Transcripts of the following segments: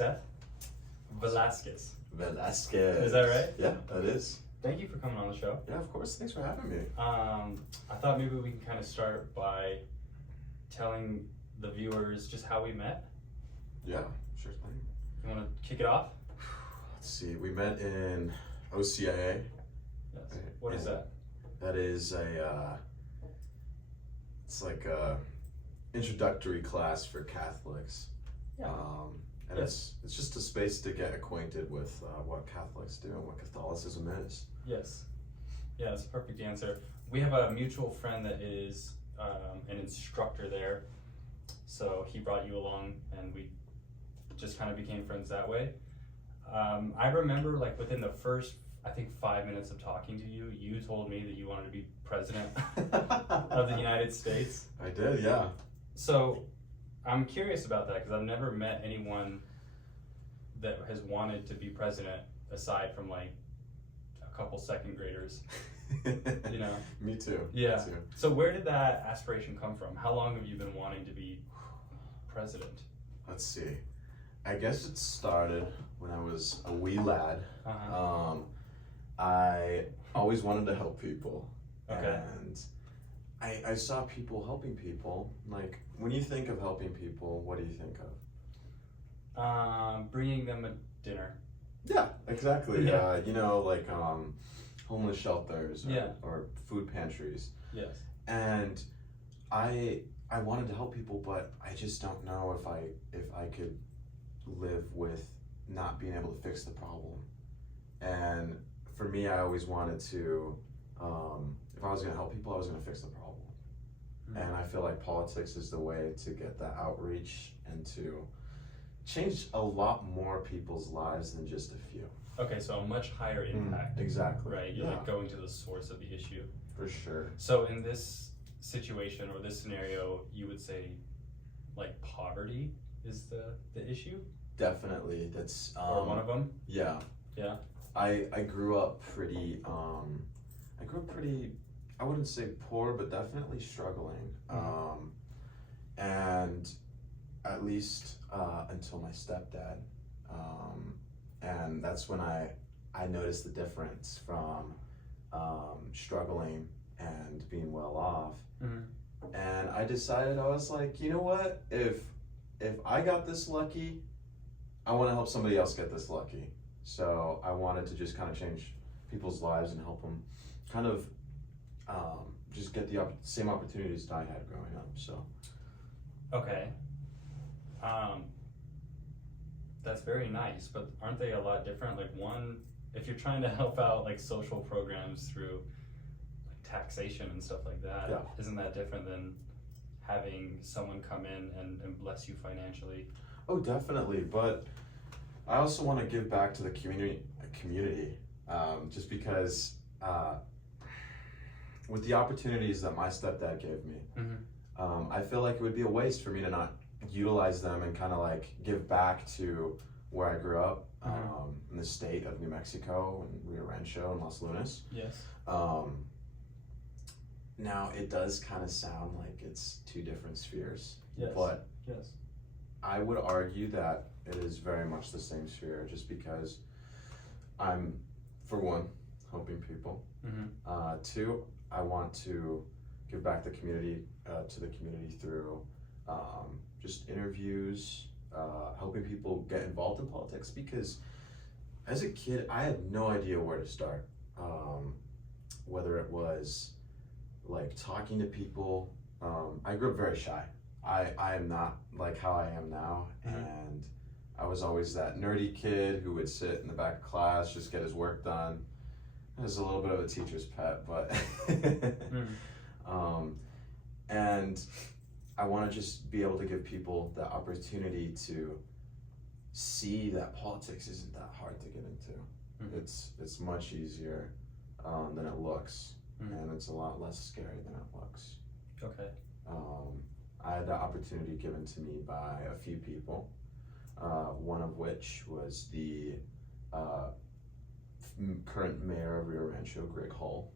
Seth Velasquez. Velasquez. Is that right? Yeah, that is. Thank you for coming on the show. Yeah, of course. Thanks for having me. I thought maybe we can kind of start by telling the viewers just how we met. Yeah, sure thing. You want to kick it off? Let's see. We met in OCIA. Yes. Right. What is that? That is it's like a introductory class for Catholics. Yeah. And it's just a space to get acquainted with what Catholics do and what Catholicism is. Yes. Yeah, that's a perfect answer. We have a mutual friend that is an instructor there. So he brought you along and we just kind of became friends that way. I remember like within the first, I think 5 minutes of talking to you, you told me that you wanted to be president of the United States. I did, yeah. So I'm curious about that because I've never met anyone that has wanted to be president aside from like a couple second graders. You know? Me too. Yeah. Me too. So where did that aspiration come from? How long have you been wanting to be president? Let's see. I guess it started when I was a wee lad. Uh-huh. I always wanted to help people. Okay. And I saw people helping people. Like, when you think of helping people, what do you think of? Bringing them a dinner. Yeah, exactly. Yeah. You know, like homeless shelters or, Yeah. or food pantries. Yes. And I wanted to help people, but I just don't know if I could live with not being able to fix the problem. And for me, I always wanted to, if I was going to help people, I was going to fix the problem. Mm-hmm. And I feel like politics is the way to get that outreach and to change a lot more people's lives than just a few. Okay, so a much higher impact. Exactly. Right, you're like going to the source of the issue. For sure. So in this situation or this scenario, you would say like poverty is the issue? Definitely. That's Or one of them? Yeah. Yeah. I grew up pretty I wouldn't say poor, but definitely struggling. Mm-hmm. And at least until my stepdad. And that's when I noticed the difference from struggling and being well off. Mm-hmm. And I decided, I was like, you know what? If I got this lucky, I want to help somebody else get this lucky. So I wanted to just kind of change people's lives and help them kind of just get the same opportunities that I had growing up. So. Okay. That's very nice, but aren't they a lot different? Like one, if you're trying to help out like social programs through like taxation and stuff like that, Yeah. Isn't that different than having someone come in and bless you financially? Oh, definitely. But I also want to give back to the community, just because with the opportunities that my stepdad gave me, Mm-hmm. I feel like it would be a waste for me to not utilize them and kind of like give back to where I grew up, in the state of New Mexico and Rio Rancho and Los Lunas. Yes. Now it does kind of sound like it's two different spheres, Yes. but Yes. I would argue that it is very much the same sphere, just because I'm, for one, helping people. Mm-hmm. Two, I want to give back to the community through just interviews, helping people get involved in politics, because as a kid, I had no idea where to start. Whether it was like talking to people, I grew up very shy. I am not like how I am now, and I was always that nerdy kid who would sit in the back of class, just get his work done. I was a little bit of a teacher's pet, but and I want to just be able to give people the opportunity to see that politics isn't that hard to get into. It's much easier than it looks, and it's a lot less scary than it looks. Okay. I had the opportunity given to me by a few people, one of which was the current mayor of Rio Rancho, Greg Hull.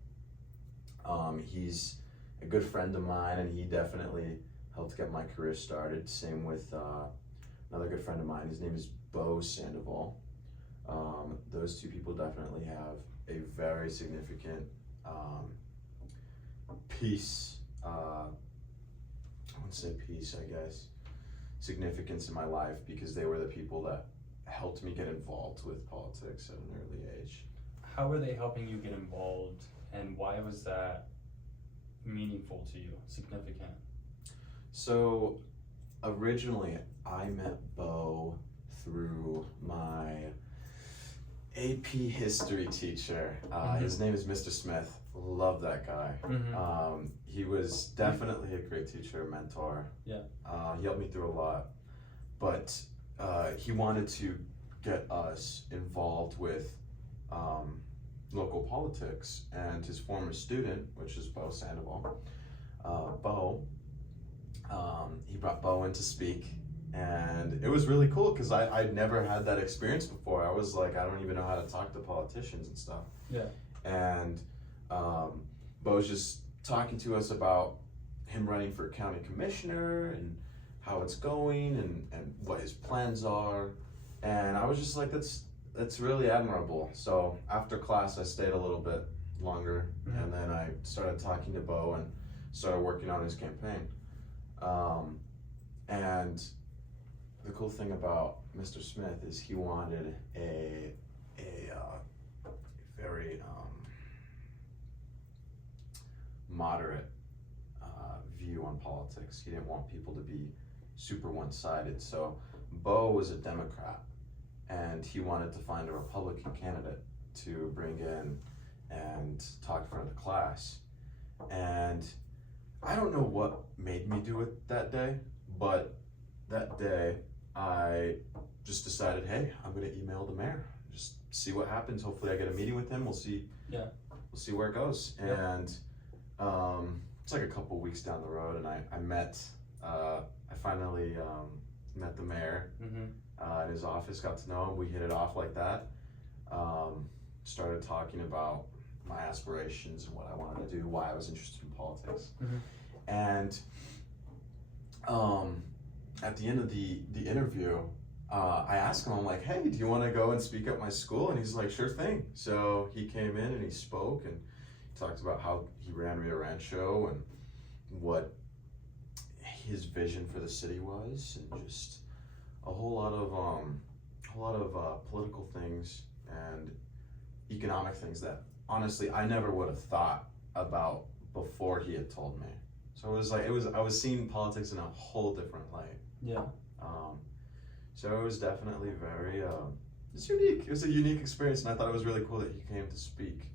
He's a good friend of mine, and he definitely helped get my career started. Same with another good friend of mine. His name is Bo Sandoval. Those two people definitely have a very significant piece, I wouldn't say piece, I guess, significance in my life, because they were the people that helped me get involved with politics at an early age. How were they helping you get involved, and why was that meaningful to you, significant? So originally I met Bo through my AP history teacher. His name is Mr. Smith. Love that guy. He was definitely a great teacher, a mentor. Yeah. He helped me through a lot, but he wanted to get us involved with local politics, and his former student, which is Bo Sandoval, he brought Bo in to speak, and it was really cool because I'd never had that experience before. I was like, I don't even know how to talk to politicians and stuff. Yeah. And Bo's just talking to us about him running for county commissioner and how it's going and what his plans are. And I was just like, that's really admirable. So after class, I stayed a little bit longer, and then I started talking to Bo and started working on his campaign. And the cool thing about Mr. Smith is he wanted a very moderate view on politics. He didn't want people to be super one-sided. So Bo was a Democrat, and he wanted to find a Republican candidate to bring in and talk in front of the class. And I don't know what made me do it that day, but that day I just decided, hey, I'm gonna email the mayor, just see what happens. Hopefully I get a meeting with him. We'll see. Yeah. We'll see where it goes. Yeah. And it's like a couple weeks down the road, and I finally met the mayor in his office, got to know him. We hit it off like that. Started talking about my aspirations and what I wanted to do, why I was interested in politics. And at the end of the interview, I asked him, I'm like, hey, do you want to go and speak at my school? And he's like, sure thing. So he came in and he spoke and talked about how he ran Rio Rancho and what his vision for the city was, and just a whole lot of political things and economic things that honestly I never would have thought about before he had told me. So I was seeing politics in a whole different light. Yeah. So it was definitely very it's unique. It was a unique experience, and I thought it was really cool that he came to speak.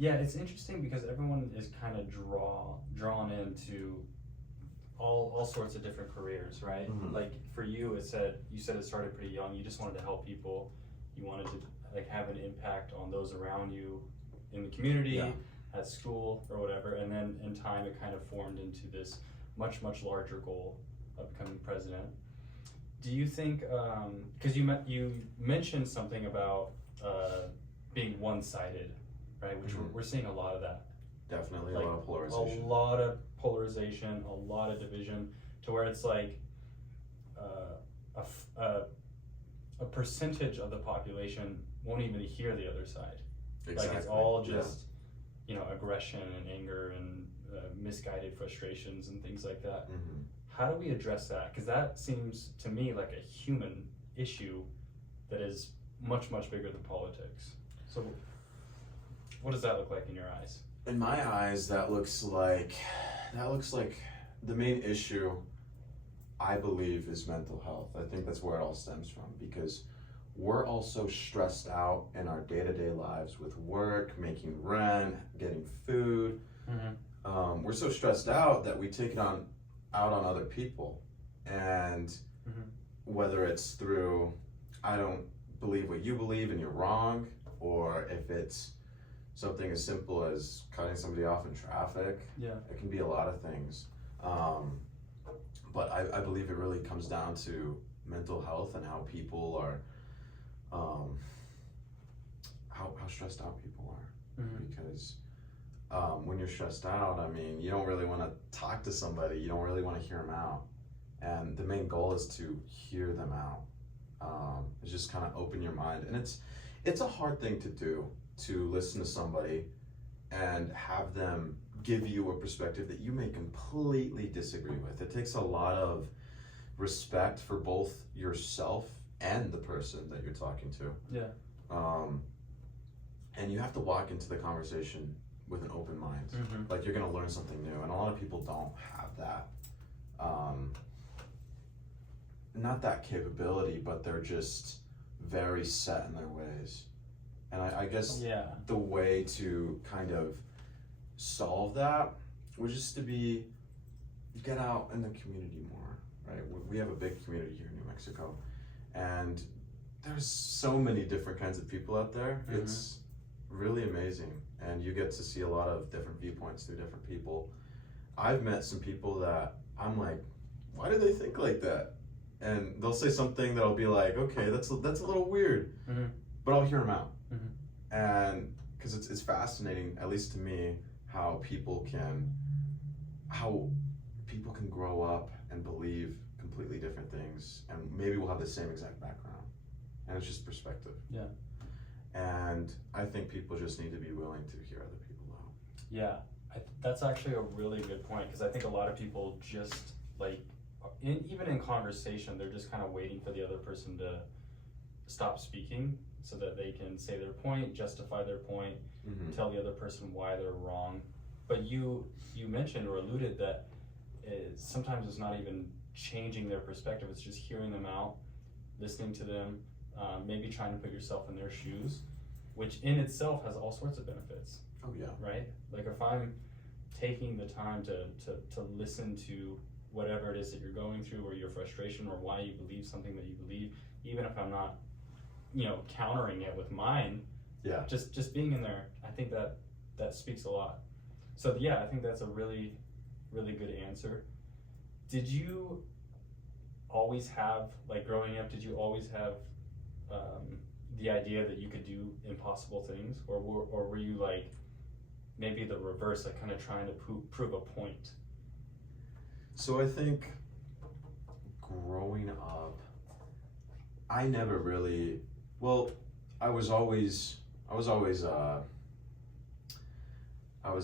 Yeah, it's interesting because everyone is kind of drawn into all sorts of different careers, right? Like for you, you said it started pretty young. You just wanted to help people. You wanted to like have an impact on those around you in the community, at school, or whatever. And then in time, it kind of formed into this much larger goal of becoming president. Do you think? Because you mentioned something about being one-sided, right? Which we're seeing a lot of that. Definitely like, a lot of polarization. A lot of polarization, a lot of division, to where it's like a percentage of the population won't even hear the other side. Exactly. Like it's all just aggression and anger and misguided frustrations and things like that. How do we address that? Because that seems to me like a human issue that is much bigger than politics. So what does that look like in your eyes? In my eyes, that looks like the main issue, I believe, is mental health. I think that's where it all stems from, because we're all so stressed out in our day-to-day lives with work, making rent, getting food. We're so stressed out that we take it out on other people. And whether it's through, I don't believe what you believe and you're wrong, or if it's something as simple as cutting somebody off in traffic. It can be a lot of things. But I believe it really comes down to mental health and how people are, how stressed out people are. Because when you're stressed out, I mean, you don't really want to talk to somebody. You don't really want to hear them out. And the main goal is to hear them out. It's just kind of open your mind, and it's a hard thing to do, to listen to somebody and have them give you a perspective that you may completely disagree with. It takes a lot of respect for both yourself and the person that you're talking to. Yeah. And you have to walk into the conversation with an open mind. Like you're gonna learn something new, and a lot of people don't have that. Not that capability, but they're just very set in their ways. And I guess the way to kind of solve that was just to get out in the community more, right? We have a big community here in New Mexico, and there's so many different kinds of people out there. It's really amazing, and you get to see a lot of different viewpoints through different people. I've met some people that I'm like, why do they think like that? And they'll say something that'll be like, okay, that's a little weird, but I'll hear them out. And because it's fascinating, at least to me, how people can grow up and believe completely different things, and maybe we'll have the same exact background, and it's just perspective. Yeah. And I think people just need to be willing to hear other people out. Yeah, that's actually a really good point, because I think a lot of people just like, even in conversation, they're just kind of waiting for the other person to stop speaking so that they can say their point, justify their point, tell the other person why they're wrong. But you mentioned or alluded that sometimes it's not even changing their perspective, it's just hearing them out, listening to them, maybe trying to put yourself in their shoes, which in itself has all sorts of benefits. Oh yeah. Right? Like if I'm taking the time to listen to whatever it is that you're going through, or your frustration, or why you believe something that you believe, even if I'm not, countering it with mine, just being in there, I think that speaks a lot. So yeah, I think that's a really, really good answer. Did you always have, like growing up, did you always have the idea that you could do impossible things, or were you like maybe the reverse, like kind of trying to prove a point? So I think growing up, I never really, I was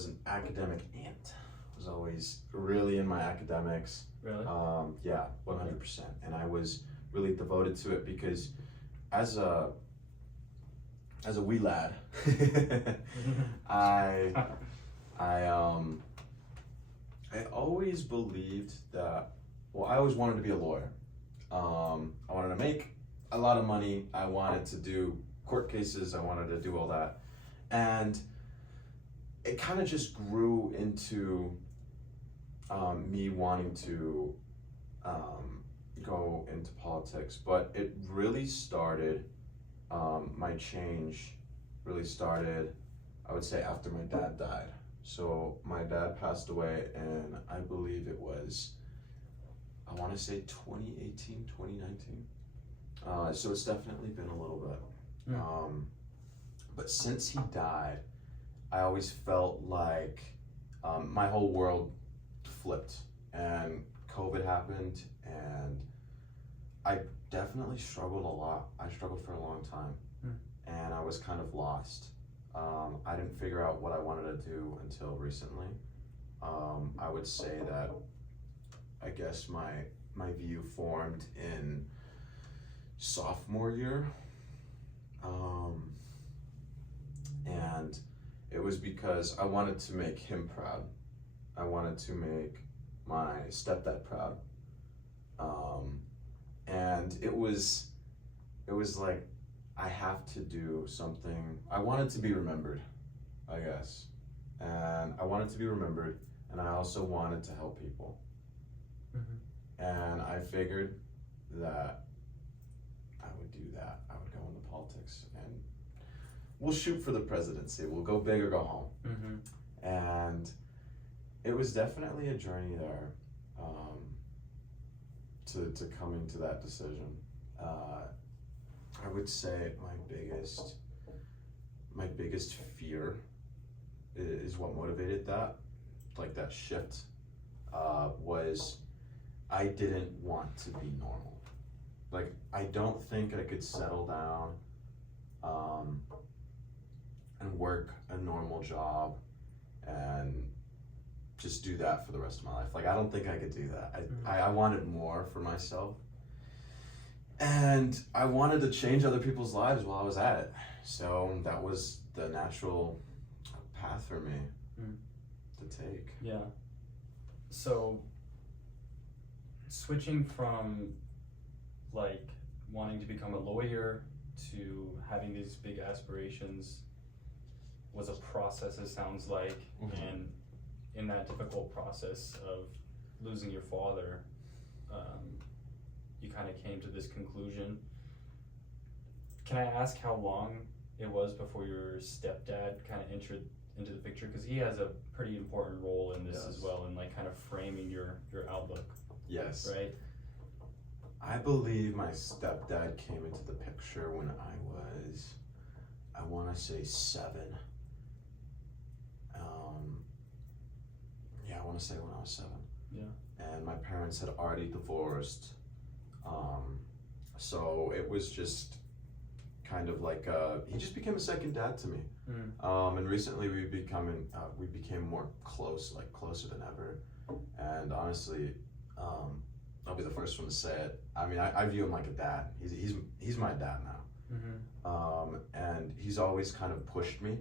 an academic ant. I was always really in my academics. Really? Yeah, 100%. And I was really devoted to it because as a wee lad, I always believed that, I always wanted to be a lawyer. I wanted to make a lot of money. I wanted to do court cases. I wanted to do all that. And it kind of just grew into me wanting to go into politics. But it really started, my change really started, I would say, after my dad died. So my dad passed away, and I believe it was, I want to say 2018, 2019. So it's definitely been a little bit. But since he died, I always felt like my whole world flipped, and COVID happened, and I definitely struggled a lot. I struggled for a long time, and I was kind of lost. I didn't figure out what I wanted to do until recently. I would say that, I guess my view formed in sophomore year, and it was because I wanted to make him proud. I wanted to make my stepdad proud, and it was like, I have to do something. I wanted to be remembered, I guess, and I wanted to be remembered, and I also wanted to help people. And I figured that I would do that. I would go into politics, and we'll shoot for the presidency. We'll go big or go home. And it was definitely a journey there, to coming to that decision. I would say my biggest fear is what motivated that, like that shift, was I didn't want to be normal. Like, I don't think I could settle down and work a normal job and just do that for the rest of my life. Like, I don't think I could do that. I wanted more for myself. And I wanted to change other people's lives while I was at it. So that was the natural path for me to take. Yeah. So switching from like wanting to become a lawyer to having these big aspirations was a process, it sounds like. And in that difficult process of losing your father, you kind of came to this conclusion. Can I ask how long it was before your stepdad kind of entered into the picture? Because he has a pretty important role in this as well, in like kind of framing your outlook. Yes. Right? I believe my stepdad came into the picture when I want to say 7. I want to say when I was 7. Yeah. And my parents had already divorced. So it was just kind of like, he just became a second dad to me. And recently we became more closer than ever. And honestly, I'll be the first one to say it. I mean, I view him like a dad. He's my dad now. And he's always kind of pushed me.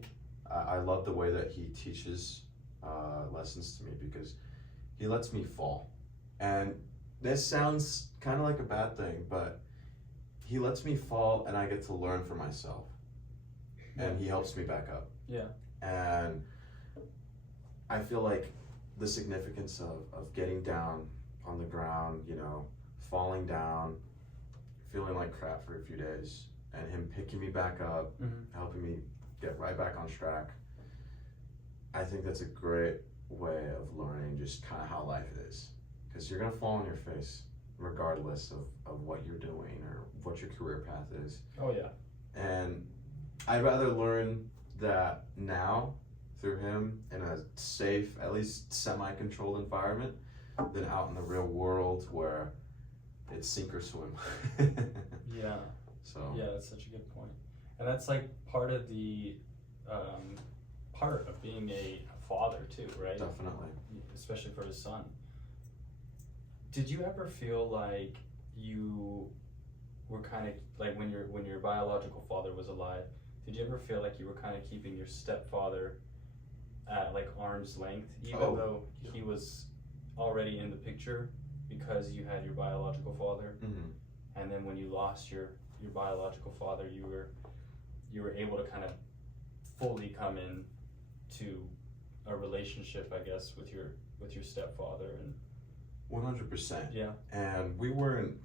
I love the way that he teaches lessons to me, because he lets me fall. And this sounds kind of like a bad thing, but he lets me fall and I get to learn for myself. And he helps me back up. Yeah. And I feel like the significance of getting down on the ground, you know, falling down, feeling like crap for a few days, and him picking me back up, helping me get right back on track. I think that's a great way of learning just kind of how life is. Because you're going to fall on your face regardless of what you're doing or what your career path is. Oh, yeah. And I'd rather learn that now through him in a safe, at least semi-controlled environment, than out in the real world where it's sink or swim. Yeah. So. Yeah, that's such a good point. And that's like part of the part of being a father too, right? Definitely. Especially for his son. Did you ever feel like you were kind of like when your biological father was alive, did you ever feel like you were kind of keeping your stepfather at like arm's length, even though he was already in the picture because you had your biological father? And then when you lost your biological father, you were able to kind of fully come in to a relationship, I guess, with your stepfather. And 100%. Yeah. And we weren't.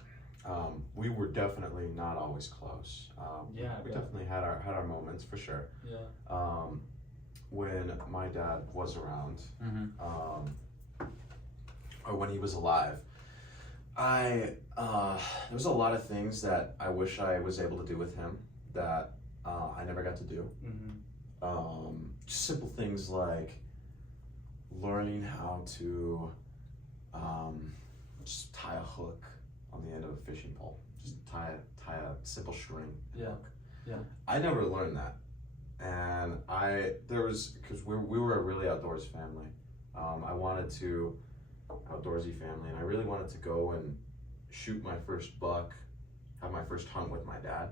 We were definitely not always close. We definitely had our moments for sure. Yeah. When my dad was around, or when he was alive, there was a lot of things that I wish I was able to do with him that I never got to do. Just simple things like learning how to just tie a hook on the end of a fishing pole. Just tie a simple string. Yeah. Hook. Yeah. I never learned that, and because we were a really outdoors family. I wanted to outdoorsy family, and I really wanted to go and shoot my first buck, have my first hunt with my dad.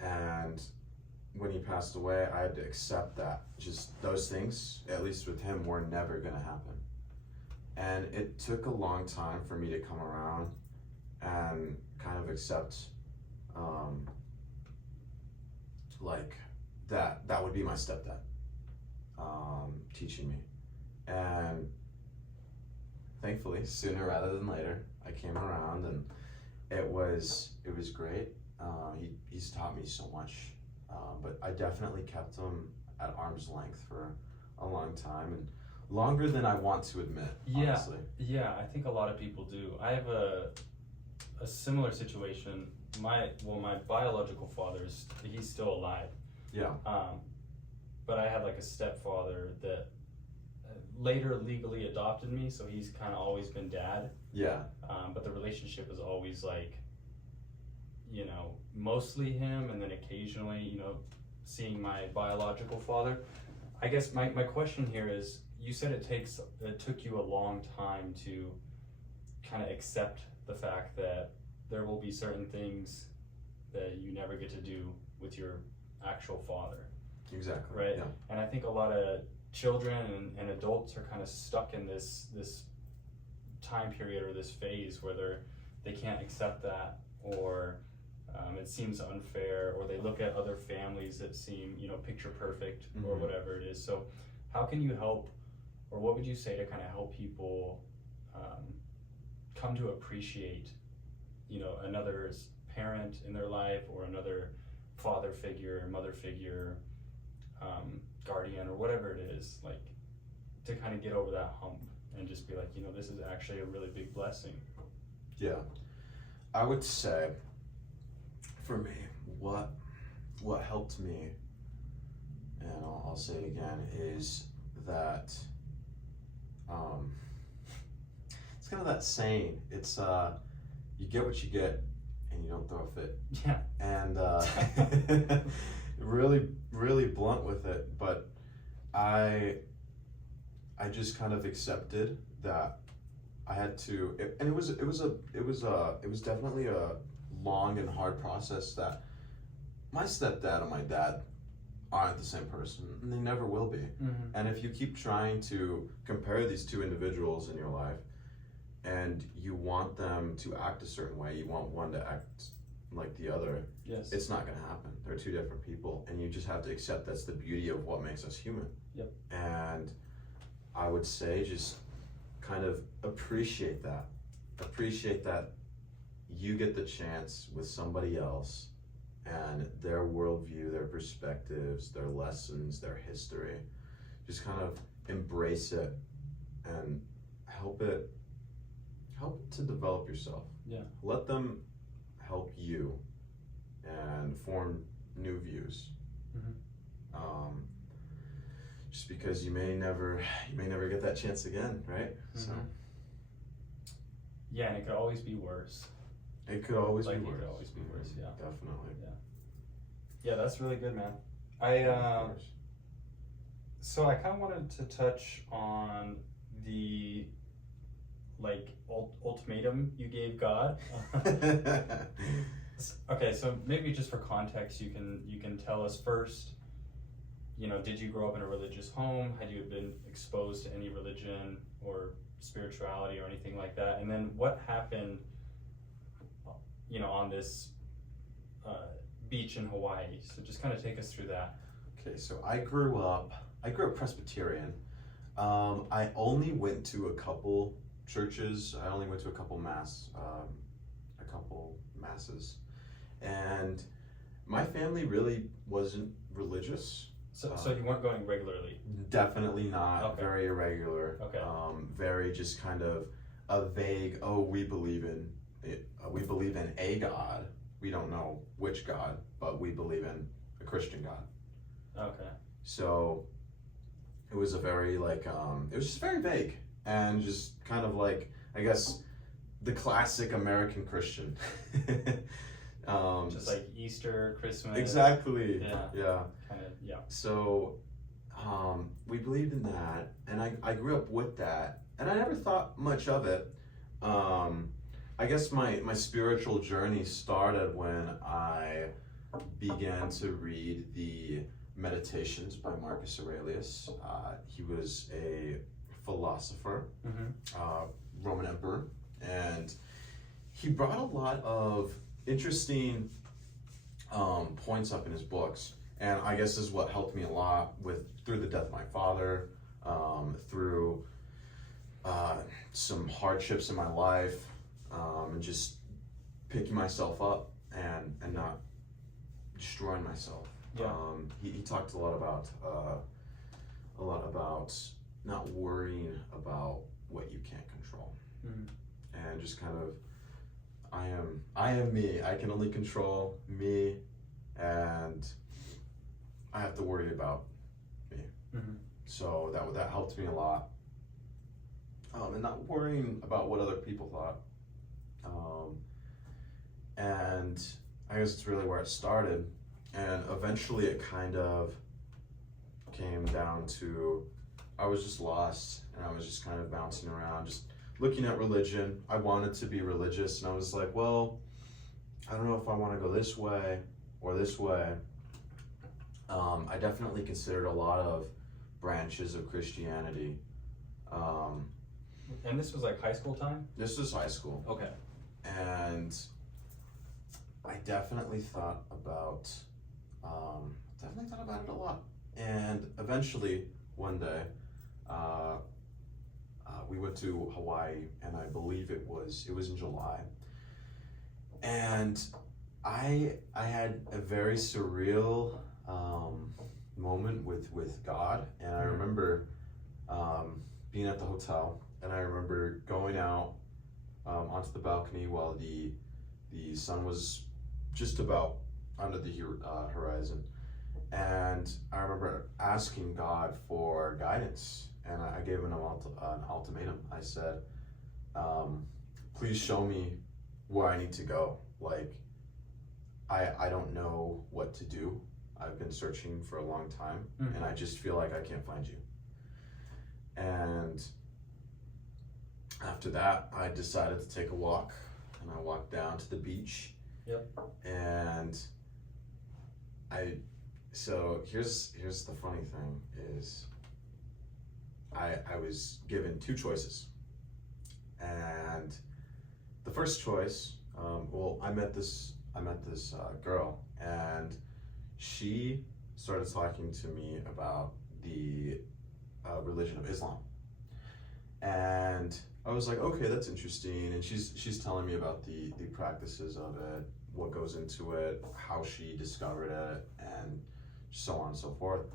And when he passed away, I had to accept that just those things, at least with him, were never gonna happen. And it took a long time for me to come around and kind of accept like that would be my stepdad teaching me. And thankfully, sooner rather than later, I came around, and it was great. He's taught me so much, but I definitely kept him at arm's length for a long time, and longer than I want to admit, honestly. Yeah, I think a lot of people do. I have a similar situation. My biological father's, he's still alive. Yeah. But I had like a stepfather that later legally adopted me, so he's kind of always been dad. Yeah. But the relationship was always like, you know, mostly him, and then occasionally, you know, seeing my biological father. I guess my question here is, you said it took you a long time to kind of accept the fact that there will be certain things that you never get to do with your actual father. Exactly. Right? Yeah. And I think a lot of children and adults are kind of stuck in this time period or this phase where they can't accept that, or it seems unfair, or they look at other families that seem, you know, picture perfect, or whatever it is. So how can you help, or what would you say to kind of help people come to appreciate, you know, another parent in their life, or another father figure, mother figure, guardian, or whatever it is, like, to kind of get over that hump and just be like, you know, this is actually a really big blessing? Yeah. I would say, for me, what helped me, and I'll say it again, is that it's kind of that saying, it's you get what you get and you don't throw a fit. Yeah. And really blunt with it, but I just kind of accepted that I had to, and it was definitely a long and hard process, that my stepdad and my dad aren't the same person, and they never will be. And if you keep trying to compare these two individuals in your life, and you want them to act a certain way, you want one to act like the other, yes, it's not going to happen. They're two different people, and you just have to accept that's the beauty of what makes us human. Yep. And I would say just kind of appreciate that you get the chance with somebody else, and their worldview, their perspectives, their lessons, their history, just kind of embrace it and help to develop yourself. Yeah. Let them help you and form new views. Just because you may never get that chance again, right? So yeah, and it could always be worse. It could always be worse. It could always be worse. Yeah, definitely. Yeah, that's really good, man. So I kind of wanted to touch on the ultimatum you gave God. Okay, so maybe just for context, you can tell us first, you know, did you grow up in a religious home? Had you been exposed to any religion or spirituality or anything like that? And then what happened, you know, on this beach in Hawaii? So just kind of take us through that. Okay, so I grew up Presbyterian. I only went to a couple churches. I only went to a couple masses, and my family really wasn't religious. So you weren't going regularly? Definitely not. Okay. Very irregular. Okay. Very just kind of a vague, we believe in it. We believe in a God. We don't know which God, but we believe in a Christian God. Okay. So it was a very it was just very vague, and just kind of like, I guess, the classic American Christian. Just like Easter, Christmas. Exactly. Yeah. Kind of, yeah. So we believed in that, and I grew up with that, and I never thought much of it. I guess my spiritual journey started when I began to read the Meditations by Marcus Aurelius. He was a philosopher, Roman emperor, and he brought a lot of interesting points up in his books, and I guess is what helped me a lot through the death of my father, through some hardships in my life, and just picking myself up and not destroying myself. Yeah. He talked a lot about not worrying about what you can't control, and just kind of, I am me. I can only control me, and I have to worry about me. So that helped me a lot, and not worrying about what other people thought. And I guess it's really where it started. And eventually it kind of came down to, I was just lost, and I was just kind of bouncing around, just looking at religion. I wanted to be religious, and I was like, well, I don't know if I want to go this way or this way. I definitely considered a lot of branches of Christianity. And this was like high school time? This was high school. Okay. And I definitely thought about it a lot. And eventually, one day, we went to Hawaii, and I believe it was in July. And I had a very surreal moment with God, and I remember being at the hotel, and I remember going out onto the balcony while the sun was just about under the horizon, and I remember asking God for guidance, and I gave him an ultimatum. I said, please show me where I need to go. Like, I don't know what to do. I've been searching for a long time, and I just feel like I can't find you. And after that, I decided to take a walk, and I walked down to the beach. Yep. And so here's the funny thing is, I was given two choices, and the first choice, I met this girl, and she started talking to me about the religion of Islam, and I was like, okay, that's interesting. And she's telling me about the practices of it, what goes into it, how she discovered it, and so on and so forth.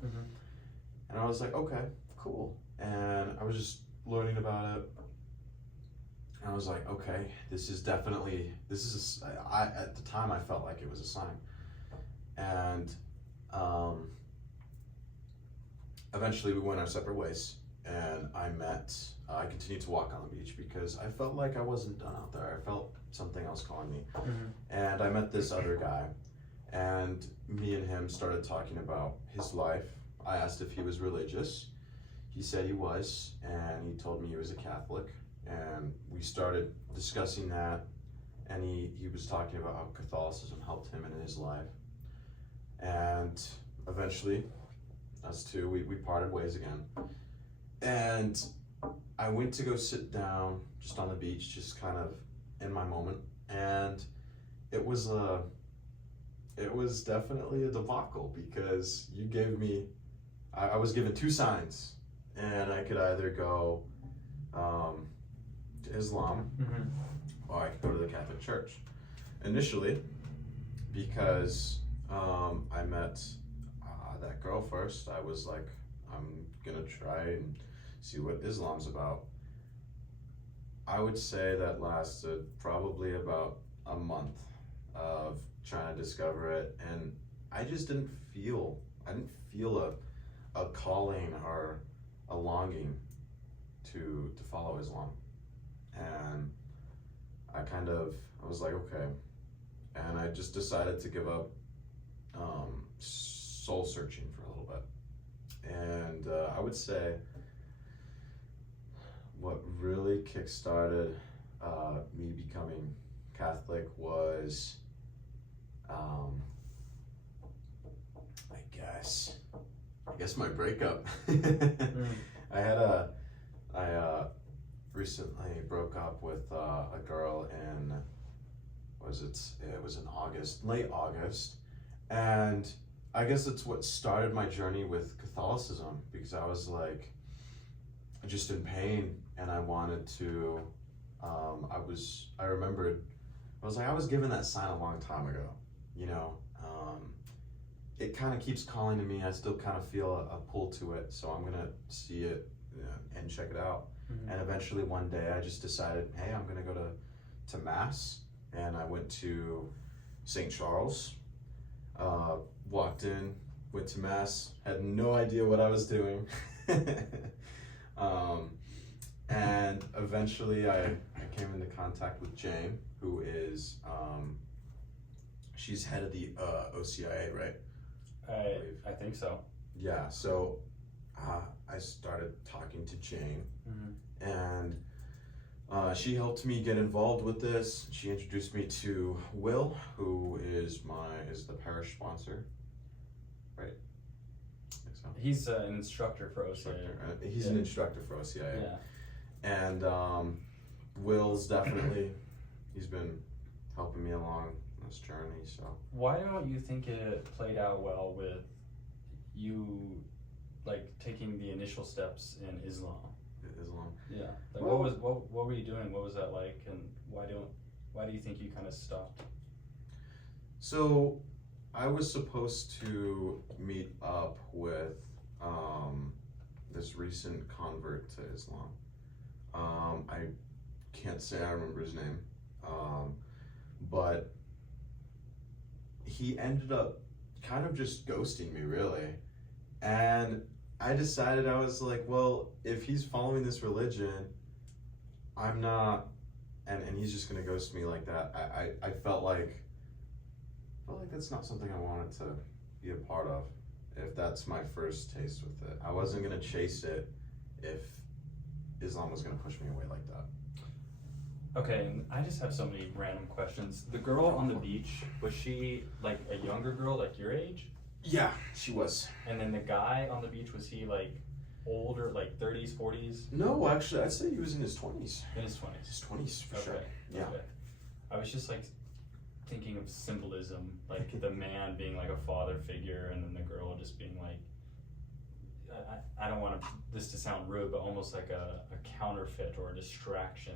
And I was like, okay, cool. And I was just learning about it. And I was like, okay, at the time I felt like it was a sign. And eventually we went our separate ways, and I continued to walk on the beach because I felt like I wasn't done out there. I felt something else calling me. And I met this other guy, and me and him started talking about his life. I asked if he was religious. He said he was, and he told me he was a Catholic, and we started discussing that, and he was talking about how Catholicism helped him in his life. And eventually, us two, we parted ways again. And I went to go sit down just on the beach, just kind of in my moment, and it was definitely a debacle, because you gave me, I was given two signs, and I could either go to Islam, or I could go to the Catholic Church. Initially, because I met that girl first, I was like, I'm gonna try and see what Islam's about. I would say that lasted probably about a month of trying to discover it, and I just didn't feel a calling or a longing to follow Islam. And I was like, okay. And I just decided to give up soul searching for a little bit. And I would say what really kickstarted me becoming Catholic was, I guess my breakup. I recently broke up with a girl in, it was in August, late August, and I guess it's what started my journey with Catholicism, because I was like, just in pain, and I wanted to, I remembered, I was like, I was given that sign a long time ago, you know. It kind of keeps calling to me. I still kind of feel a pull to it, so I'm gonna see it and check it out. And eventually one day I just decided, hey, I'm gonna go to Mass, and I went to St. Charles, walked in, went to Mass, had no idea what I was doing. And eventually I came into contact with Jane, who is, she's head of the OCIA, right? I think so. Yeah, so I started talking to Jane, and she helped me get involved with this. She introduced me to Will, who is the parish sponsor, right? I think so. He's an instructor for OCIA. He's an instructor for OCIA. Yeah. And Will's definitely, he's been helping me along this journey, so. Why don't you think it played out well with you, like, taking the initial steps in Islam? Islam. Yeah. Like, Well, what were you doing? What was that like? And why do you think you kind of stopped? So, I was supposed to meet up with this recent convert to Islam. I can't say I remember his name, but he ended up kind of just ghosting me, really. And I decided, I was like, well, if he's following this religion, I'm not, and he's just gonna ghost me like that. I felt like that's not something I wanted to be a part of, if that's my first taste with it. I wasn't gonna chase it if Islam was gonna push me away like that. Okay, and I just have so many random questions. The girl on the beach, was she like a younger girl, like your age? Yeah, she was. And then the guy on the beach, was he like older, like 30s, 40s? No, actually, I'd say he was in his 20s. In his 20s. His 20s, for Okay. sure. Yeah. Okay. I was just like thinking of symbolism, like the man being like a father figure, and then the girl just being like, I don't want this to sound rude, but almost like a counterfeit or a distraction,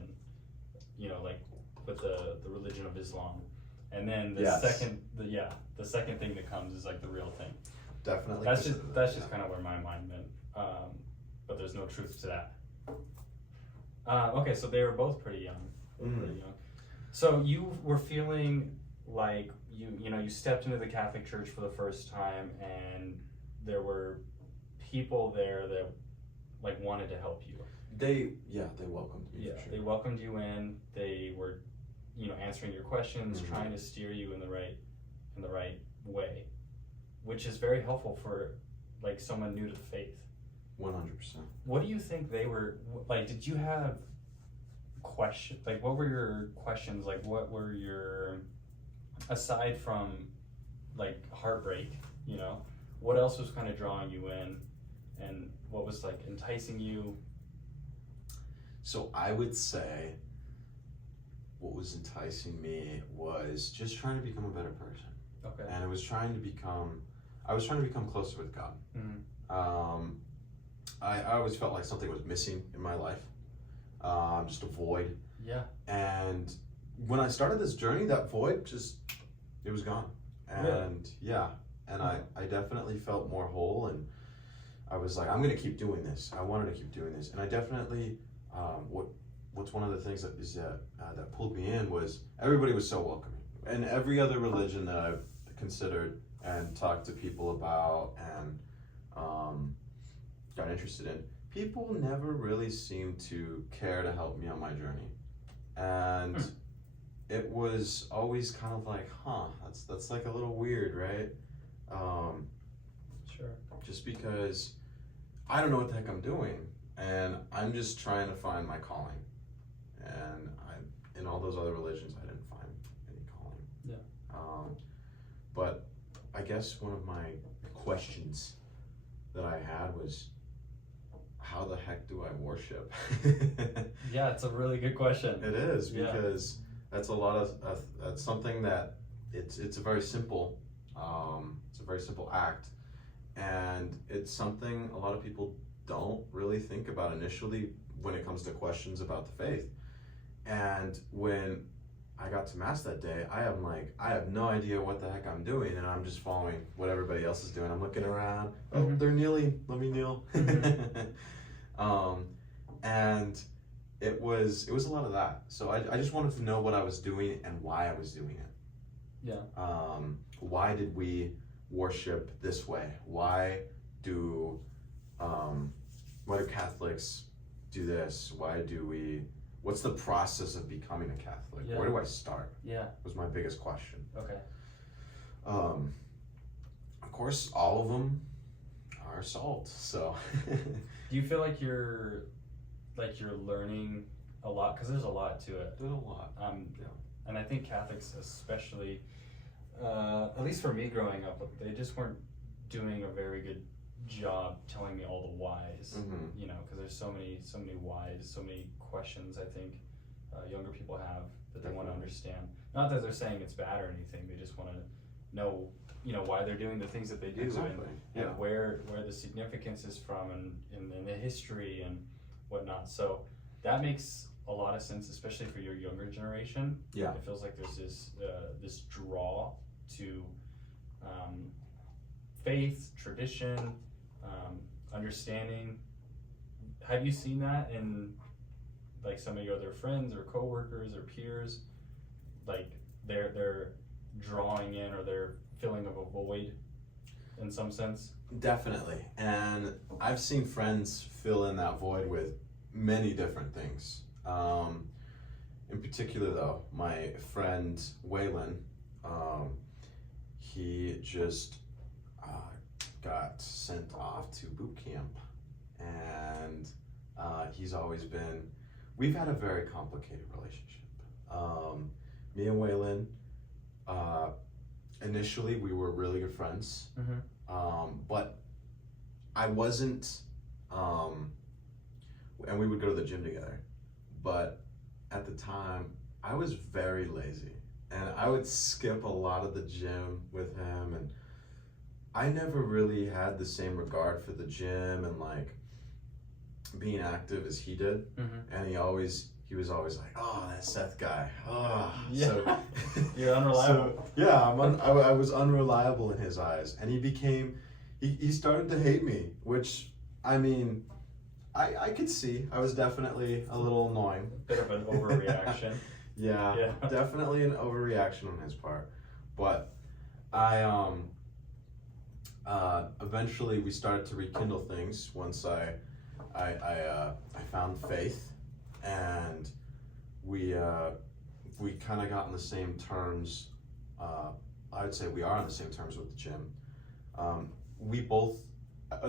you know, like with the religion of Islam. And then the second thing that comes is like the real thing. Definitely. That's just kind of where my mind went. But there's no truth to that. Okay, so they were both pretty young. Pretty young. So you were feeling like you stepped into the Catholic Church for the first time, and there were people there that like wanted to help you. They welcomed me. Yeah, for sure. they welcomed you in. They were, answering your questions, trying to steer you in the right way, which is very helpful for like someone new to the faith. 100%. What do you think they were like? Did you have questions? Like, what were your questions? Like, what were your, aside from like heartbreak, what else was kind of drawing you in, and what was like enticing you? So I would say what was enticing me was just trying to become a better person. Okay. And I was trying to become closer with God. I always felt like something was missing in my life, just a void. Yeah. And when I started this journey, that void it was gone. And I definitely felt more whole, and I was like, I'm gonna keep doing this. I wanted to keep doing this, and I definitely, what's one of the things that pulled me in was everybody was so welcoming, and every other religion that I've considered and talked to people about and got interested in, people never really seemed to care to help me on my journey, and it was always kind of like, that's like a little weird, right? Sure. Just because I don't know what the heck I'm doing, and I'm just trying to find my calling, and in all those other religions I didn't find any calling. Yeah. But I guess one of my questions that I had was, how the heck do I worship? Yeah, it's a really good question. It is, because that's a lot of that's something that it's a very simple act, and it's something a lot of people don't really think about initially when it comes to questions about the faith. And when I got to Mass that day, I have no idea what the heck I'm doing, and I'm just following what everybody else is doing. I'm looking around. Oh, they're kneeling. Let me kneel. And it was a lot of that. So I just wanted to know what I was doing and why I was doing it. Yeah. Why did we worship this way? Why do Catholics do this? What's the process of becoming a Catholic? Yeah. Where do I start? Yeah. Was my biggest question. Okay. Of course, all of them are salt. So. Do you feel like you're learning a lot? Because there's a lot to it. There's a lot. Yeah. And I think Catholics especially, at least for me growing up, they just weren't doing a very good job telling me all the whys. Mm-hmm. You know, because there's so many whys, so many questions I think younger people have that they want to understand. Not that they're saying it's bad or anything. They just want to know, you know, why they're doing the things that they do, Exactly. and where the significance is from, and the history and whatnot. So that makes a lot of sense, especially for your younger generation. Yeah. It feels like there's this draw to faith, tradition, understanding. Have you seen that in like some of your other friends or coworkers or peers? Like they're drawing in, or they're filling of a void in some sense? Definitely. And I've seen friends fill in that void with many different things. In particular though, my friend Waylon, he just got sent off to boot camp, and we've had a very complicated relationship. Me and Waylon, initially we were really good friends, but I wasn't, and we would go to the gym together, but at the time I was very lazy, and I would skip a lot of the gym with him, and I never really had the same regard for the gym and like being active as he did. And he was always like, oh, that Seth guy. Oh, yeah. So You're unreliable. So, yeah, I was unreliable in his eyes, and he started to hate me, which, I mean, I could see. I was definitely a little annoying. Bit of an overreaction. Yeah, definitely an overreaction on his part. But eventually we started to rekindle things once I found faith, and we kind of got on the same terms. I would say we are on the same terms with the gym. We both,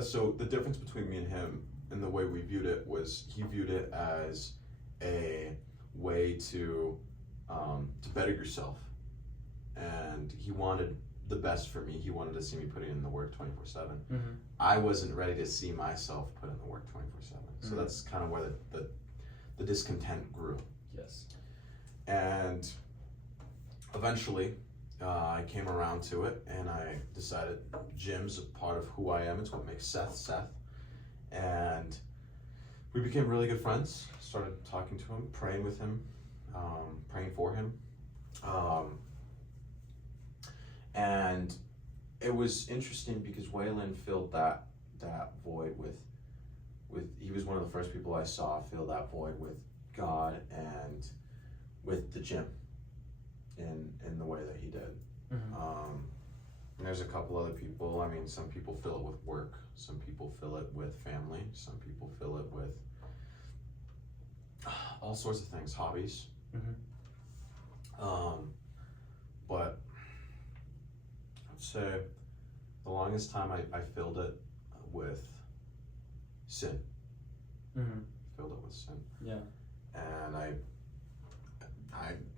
so the difference between me and him and the way we viewed it was, he viewed it as a way to better yourself, and he wanted the best for me. He wanted to see me putting in the work 24/7. I wasn't ready to see myself put in the work 24/7. So that's kind of where the discontent grew. Yes. And eventually, I came around to it, and I decided gym's a part of who I am. It's what makes Seth. And we became really good friends. Started talking to him, praying with him, praying for him. And it was interesting because Waylon filled that void with he was one of the first people I saw fill that void with God and with the gym in the way that he did. And there's a couple other people. I mean, some people fill it with work, some people fill it with family, some people fill it with all sorts of things, hobbies. But I'd say the longest time I filled it with sin. Filled it with sin. Yeah. And I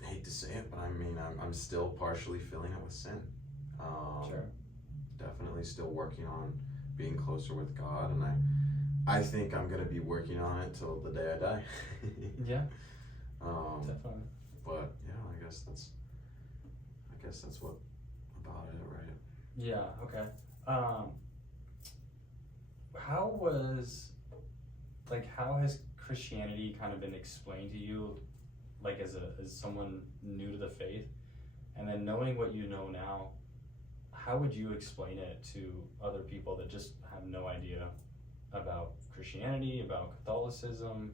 hate to say it, but I mean, I'm still partially filling it with sin. Sure. Definitely still working on being closer with God, and I think I'm gonna be working on it till the day I die. Yeah. Definitely. But yeah, I guess that's what about it, right? Yeah. Okay. How has Christianity kind of been explained to you, like as someone new to the faith, and then knowing what you know now, how would you explain it to other people that just have no idea about Christianity, about Catholicism?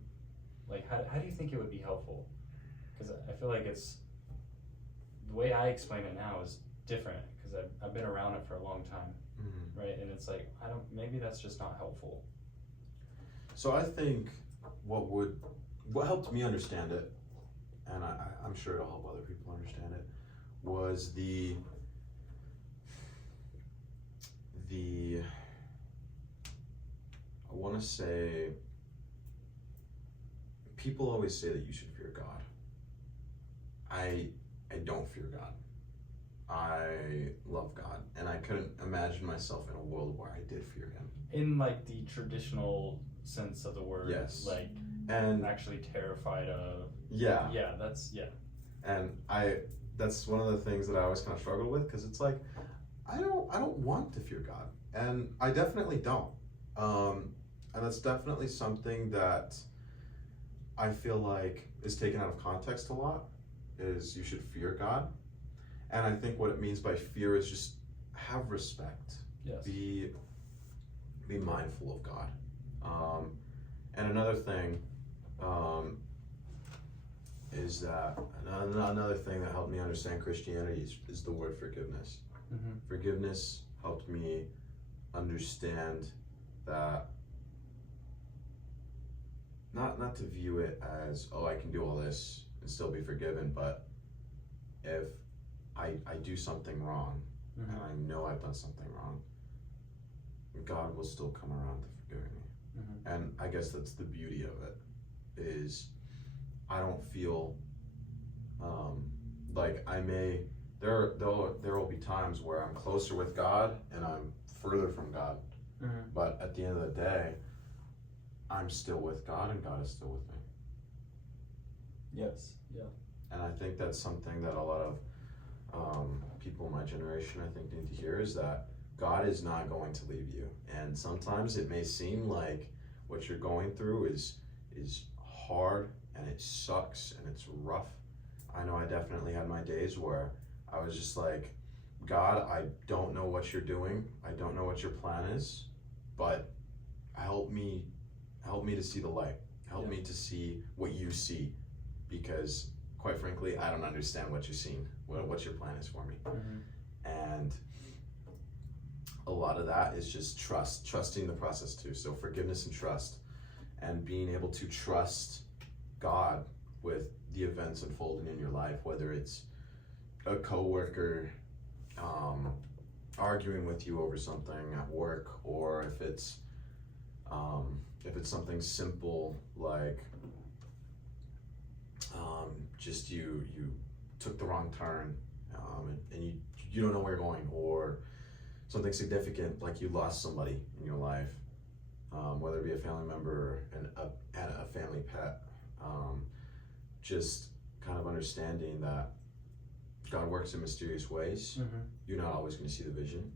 Like, how do you think it would be helpful? Because I feel like it's, the way I explain it now is different, because I've been around it for a long time, right? And it's like, maybe that's just not helpful. So I think what helped me understand it, and I'm sure it'll help other people understand it, was the I want to say, people always say that you should fear God. I don't fear God. I love God, and I couldn't imagine myself in a world where I did fear him. In like the traditional sense of the word, Yes. like And actually terrified of. yeah. Yeah, that's yeah. And that's one of the things that I always kind of struggle with, because it's like, I don't want to fear God, and I definitely don't. And that's definitely something that I feel like is taken out of context a lot, is you should fear God. And I think what it means by fear is just have respect. Yes. Be mindful of God. And another thing is that another thing that helped me understand Christianity is the word forgiveness. Mm-hmm. Forgiveness helped me understand that not to view it as, oh, I can do all this and still be forgiven, but if I do something wrong, Mm-hmm. and I know I've done something wrong, God will still come around to forgiving me. Mm-hmm. And I guess that's the beauty of it, is I don't feel like there will be times where I'm closer with God and I'm further from God. Mm-hmm. But at the end of the day, I'm still with God and God is still with me. Yes. Yeah. And I think that's something that a lot of people in my generation, I think, need to hear, is that God is not going to leave you. And sometimes it may seem like what you're going through is hard and it sucks and it's rough. I know I definitely had my days where I was just like, God, I don't know what you're doing. I don't know what your plan is, but help me to see the light. Help me to see what you see, because quite frankly, I don't understand what you're seeing, what your plan is for me. Mm-hmm. And a lot of that is just trusting the process too. So forgiveness and trust, and being able to trust God with the events unfolding in your life, whether it's a coworker arguing with you over something at work, or if it's something simple like just you took the wrong turn, and you don't know where you're going, or something significant like you lost somebody in your life, whether it be a family member and a family pet, just kind of understanding that God works in mysterious ways. Mm-hmm. You're not always going to see the vision,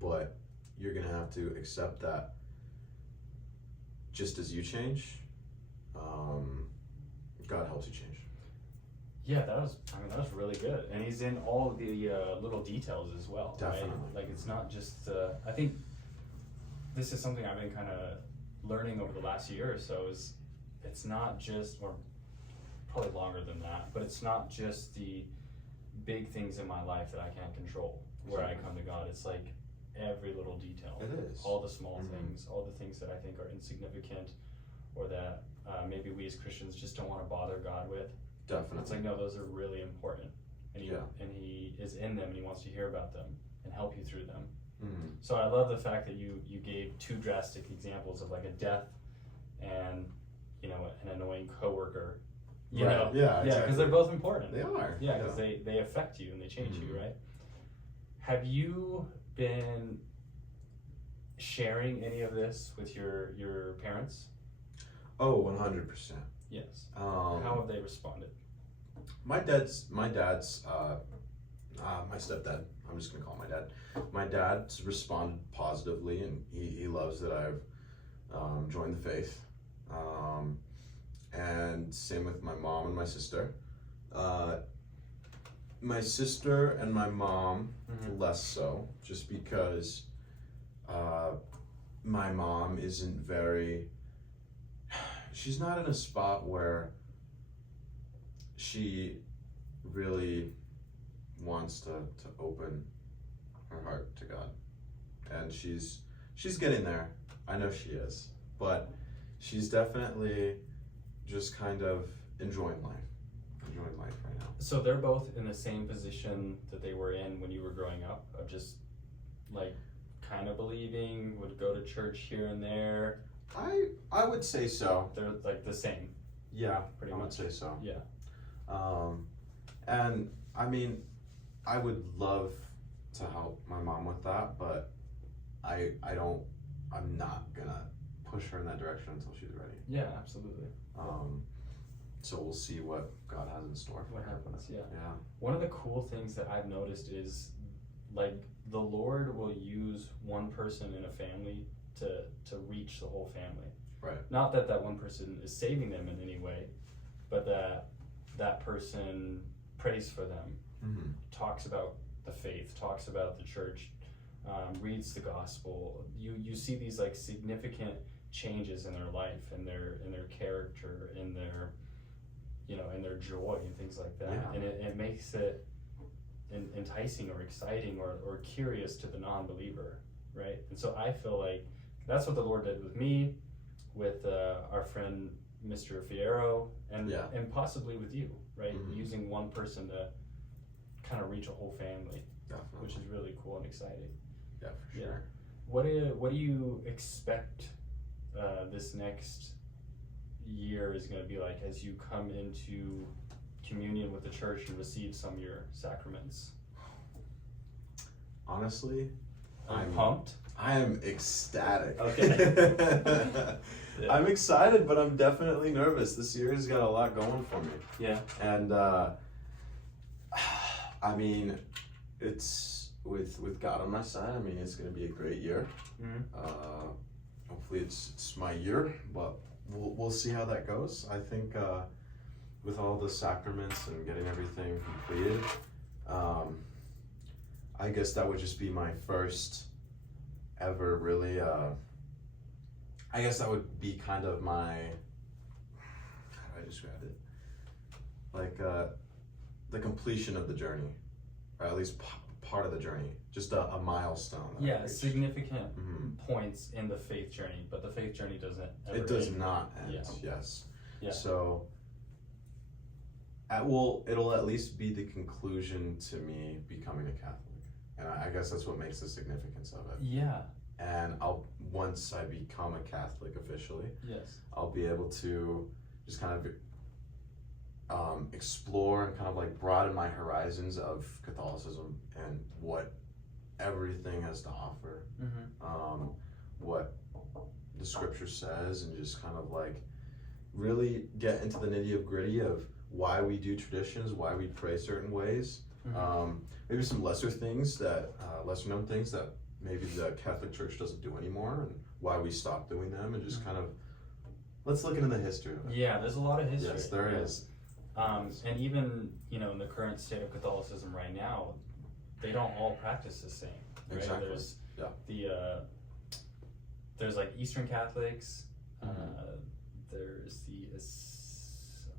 but you're going to have to accept that just as you change, God helps you change. Yeah, that was really good, and he's in all of the little details as well. Definitely. Right? Like, it's not just. I think this is something I've been kind of learning over the last year or so. It's not just, or probably longer than that, but it's not just the big things in my life that I can't control where I come to God. It's like every little detail. It is. All the small Mm-hmm. things, all the things that I think are insignificant, or that maybe we as Christians just don't want to bother God with. Definitely. It's like, no, those are really important, and he is in them, and he wants to hear about them and help you through them. Mm-hmm. So I love the fact that you gave two drastic examples of like a death and an annoying coworker. You know? Yeah, exactly. Because they're both important. They are. Yeah, because they affect you and they change you, right? Have you been sharing any of this with your parents? Oh, 100%. Yes. How have they responded? My dad's my stepdad, I'm just gonna call him my dad. My dad's responded positively, and he loves that I've joined the faith. And same with my mom and my sister. My sister and my mom, less so, just because my mom she's not in a spot where she really wants to open her heart to God. And she's getting there. I know she is. But she's definitely just kind of enjoying life right now. So they're both in the same position that they were in when you were growing up, of just like kind of believing, would go to church here and there. I would say so. They're like the same. Yeah, Pretty I would much. say so. Yeah. And I mean, I would love to help my mom with that, but I'm not gonna push her in that direction until she's ready. Yeah, absolutely. So we'll see what God has in store for What her. happens, yeah. Yeah. One of the cool things that I've noticed is like the Lord will use one person in a family to reach the whole family. Right. Not that that one person is saving them in any way, but that person prays for them, Mm-hmm. talks about the faith, talks about the church, reads the gospel. You see these like significant changes in their life, in their character, in their in their joy and things like that. Yeah. And it makes it enticing or exciting or curious to the non-believer, right? And so I feel like that's what the Lord did with me, with our friend Mr. Fierro, and possibly with you, right? Mm-hmm. Using one person to kind of reach a whole family, Definitely. which is really cool and exciting. Yeah, for Yeah. sure. What do you expect this next year is going to be like as you come into communion with the church and receive some of your sacraments? Honestly, I'm pumped. I am ecstatic. Okay. Yeah. I'm excited, but I'm definitely nervous. This year has got a lot going for me. Yeah. And I mean, it's with God on my side. I mean, it's gonna be a great year. Mm-hmm. Hopefully, it's my year, but we'll see how that goes. I think with all the sacraments and getting everything completed, I guess that would just be my first ever really. I guess that would be kind of my. How do I describe it? Like the completion of the journey, or at least part of the journey, just a milestone. that I Yeah, reached. significant Mhm. points in the faith journey, but the faith journey doesn't ever It does end. not end. Yeah. Yes. Yeah. So. It'll at least be the conclusion to me becoming a Catholic, and I guess that's what makes the significance of it. Yeah. And once I become a Catholic officially, Yes. I'll be able to just kind of explore and kind of like broaden my horizons of Catholicism and what everything has to offer, Mm-hmm. what the scripture says, and just kind of like really get into the nitty gritty of why we do traditions, why we pray certain ways, Mm-hmm. maybe some lesser known things that maybe the Catholic Church doesn't do anymore, and why we stopped doing them, and just kind of let's look into the history of it. Yeah, there's a lot of history. Yes, there is. And even in the current state of Catholicism right now, they don't all practice the same. Right? Exactly. There's Yeah. there's like Eastern Catholics. Mhm. There's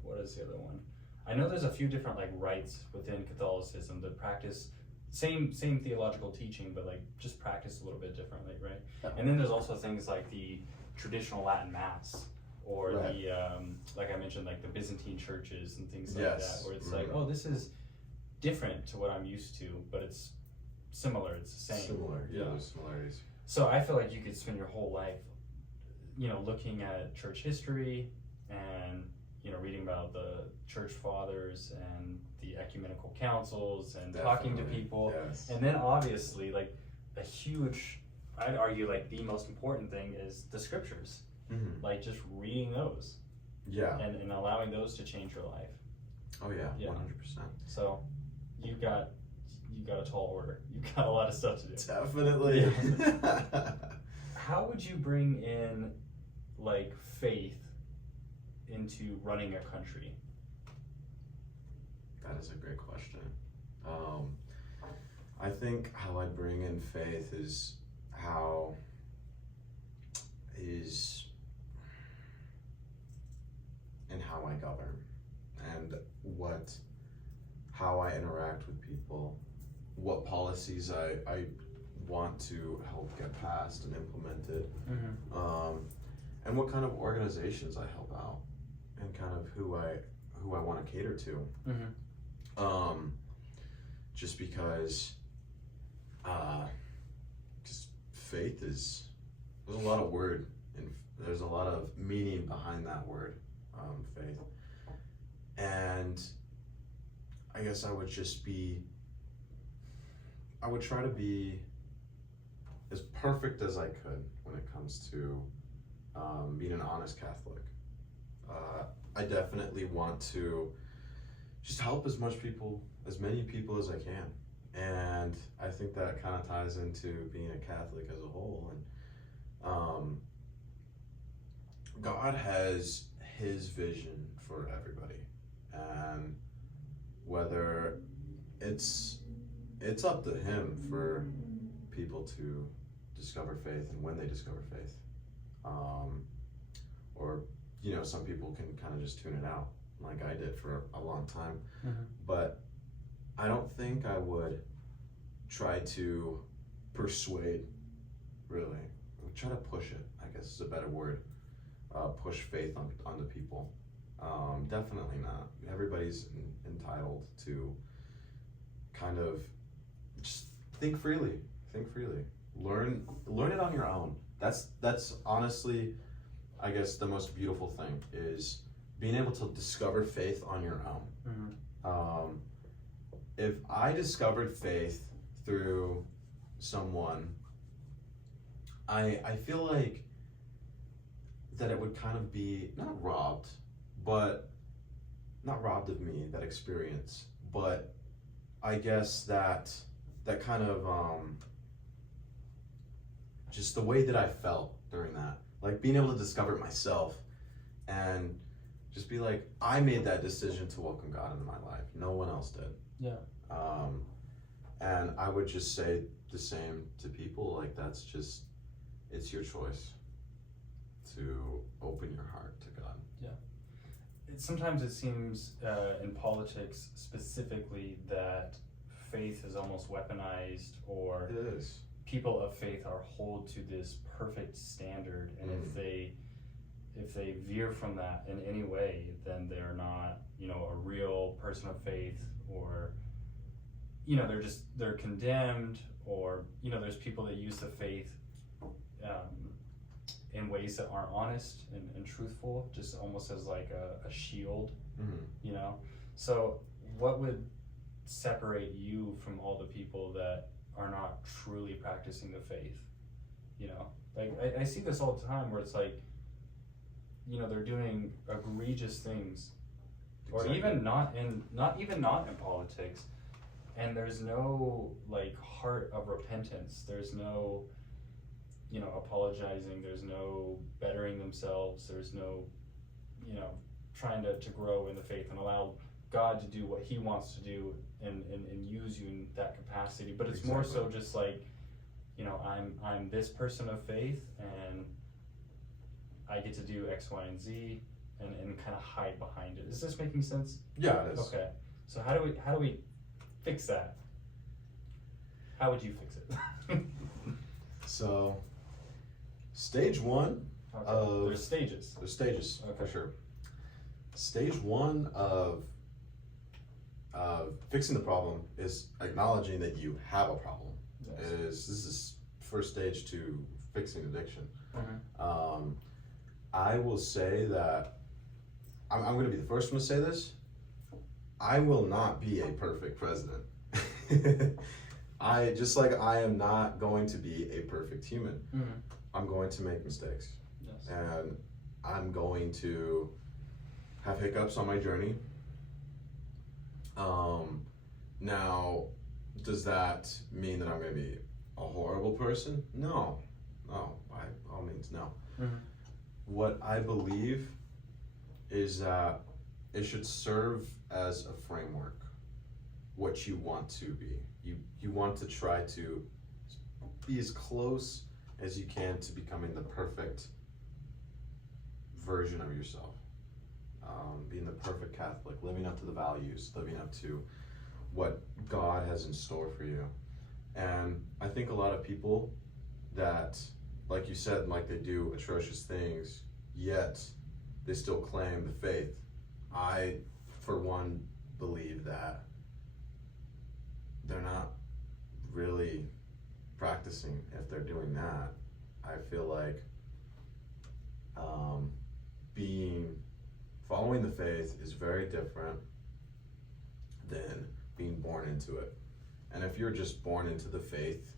what is the other one? I know there's a few different like rites within Catholicism that practice same theological teaching, but like just practice a little bit differently, right? Yeah. And then there's also things like the traditional Latin Mass, or Right. the like I mentioned, like the Byzantine churches and things like Yes. that, where it's Mhm. like, oh, this is different to what I'm used to, but it's similar, it's the same. Similar, yeah, there's similarities. So I feel like you could spend your whole life, looking at church history and reading about the church fathers and the ecumenical councils and talking to Definitely, people, yes. and then obviously like a huge, I'd argue like the most important thing is the scriptures, Mm-hmm. like just reading those Yeah. and allowing those to change your life. Oh yeah. Yeah. 100%. So you got a tall order. You got a lot of stuff to do. Definitely. How would you bring in like faith into running a country? That is a great question. I think how I bring in faith is in how I govern, and how I interact with people, what policies I want to help get passed and implemented, Mm-hmm. and what kind of organizations I help out and kind of who I want to cater to. Just because faith there's a lot of word and there's a lot of meaning behind that word, faith. And I guess I would try to be as perfect as I could when it comes to being an honest Catholic. I definitely want to just help as many people as I can. And I think that kind of ties into being a Catholic as a whole. And God has his vision for everybody. And whether it's up to him for people to discover faith and when they discover faith. Or, some people can kind of just tune it out like I did for a long time. But I don't think I would try to persuade, really. I would try to push it, I guess is a better word. Push faith onto people. Definitely not. Everybody's entitled to kind of just think freely. Learn it on your own. That's honestly, I guess, the most beautiful thing is being able to discover faith on your own. If I discovered faith through someone, I feel like that it would kind of be not robbed of me, that experience, but I guess that kind of just the way that I felt during that, like being able to discover it myself and just be like, I made that decision to welcome God into my life. No one else did. Yeah. And I would just say the same to people, like it's your choice to open your heart to God. Yeah. Sometimes it seems in politics specifically that faith is almost weaponized, or It is. people of faith are held to this perfect standard, and if they veer from that in any way, then they're not, a real person of faith, or they're condemned, or there's people that use the faith in ways that aren't honest and truthful, just almost as like a shield. So what would separate you from all the people that are not truly practicing the faith? Like I see this all the time where it's like, they're doing egregious things, or even not in politics, and there's no like heart of repentance. There's no apologizing. There's no bettering themselves. There's no trying to grow in the faith and allow God to do what he wants to do and use you in that capacity. But it's more so just like, I'm this person of faith and I get to do X, Y, and Z and kind of hide behind it. Is this making sense? Yeah, it is. Okay. So how do we fix that? How would you fix it? So, stage one There's stages. There's stages, Okay. for sure. Stage one of fixing the problem is acknowledging that you have a problem. Yes. This is first stage to fixing addiction. Mhm. I will say that I'm going to be the first one to say this. I will not be a perfect president. I am not going to be a perfect human. Mhm. I'm going to make mistakes. Yes. And I'm going to have hiccups on my journey. Now, does that mean that I'm going to be a horrible person? No, by all means, no. Mhm. What I believe is that it should serve as a framework, what you want to be. You want to try to be as close as you can to becoming the perfect version of yourself. Being the perfect Catholic, living up to the values, living up to what God has in store for you. And I think a lot of people that, like you said, like they do atrocious things, yet they still claim the faith. I, for one, believe that they're not really practicing if they're doing that. I feel like following the faith is very different than being born into it. And if you're just born into the faith,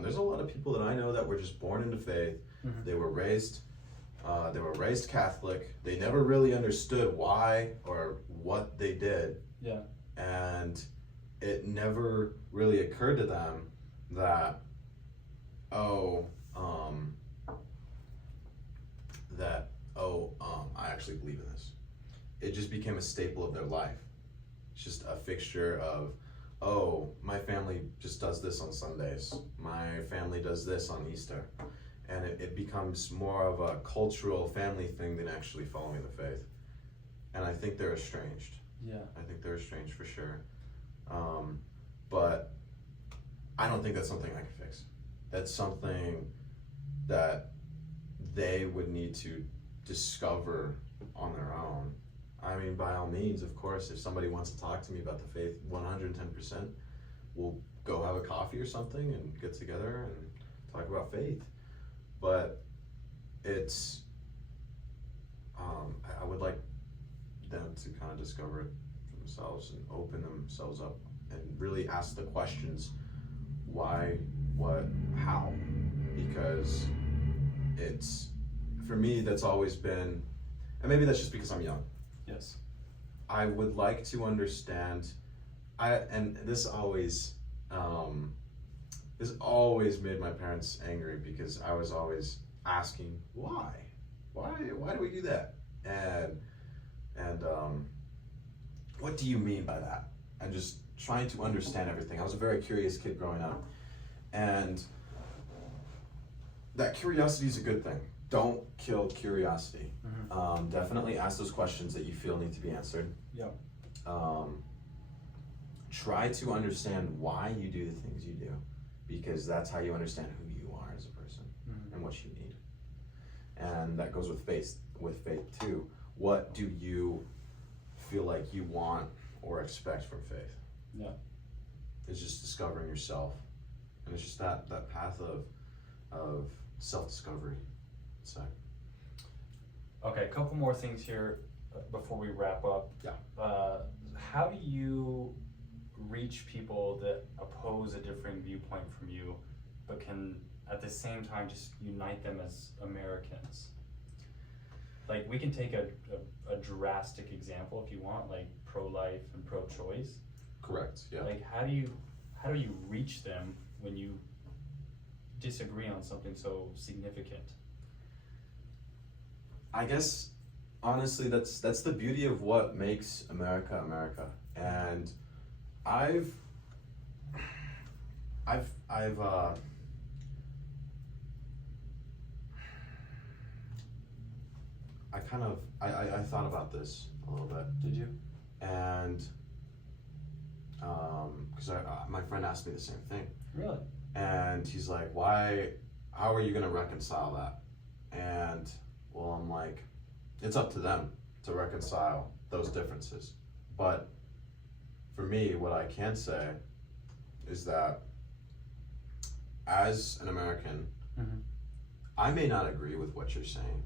there's a lot of people that I know that were just born into faith. Mm-hmm. They were raised Catholic. They never really understood why or what they did. Yeah. And it never really occurred to them that, I actually believe in this. It just became a staple of their life. It's just a fixture of, my family just does this on Sundays. My family does this on Easter. And it becomes more of a cultural family thing than actually following the faith. And I think they're estranged. Yeah. I think they're estranged for sure. But I don't think that's something I can fix. That's something that they would need to discover on their own. I mean, by all means, of course, if somebody wants to talk to me about the faith, 110%, we'll go have a coffee or something and get together and talk about faith. But it's, I would like them to kind of discover it for themselves and open themselves up and really ask the questions, why, what, how? Because it's, for me, that's always been, and maybe that's just because I'm young. Yes. I would like to understand, and this always made my parents angry because I was always asking, why do we do that? And what do you mean by that? And just trying to understand everything. I was a very curious kid growing up, and that curiosity is a good thing. Don't kill curiosity. Mm-hmm. Definitely ask those questions that you feel need to be answered. Yeah. Try to understand why you do the things you do, because that's how you understand who you are as a person. Mm-hmm. And what you need. And that goes with faith too. What do you feel like you want or expect from faith? Yeah. It's just discovering yourself, and it's just that path of self-discovery. So. Okay, a couple more things here before we wrap up. Yeah. How do you reach people that oppose a different viewpoint from you, but can at the same time just unite them as Americans? Like, we can take a drastic example if you want, like pro-life and pro-choice. Correct. Yeah. Like, how do you reach them when you disagree on something so significant? I guess honestly, that's the beauty of what makes America America. And I thought about this a little bit. Did you? And because my friend asked me the same thing. Really? And he's like, how are you gonna reconcile that? And well, I'm like, it's up to them to reconcile those differences. But for me, what I can say is that as an American, mm-hmm. I may not agree with what you're saying,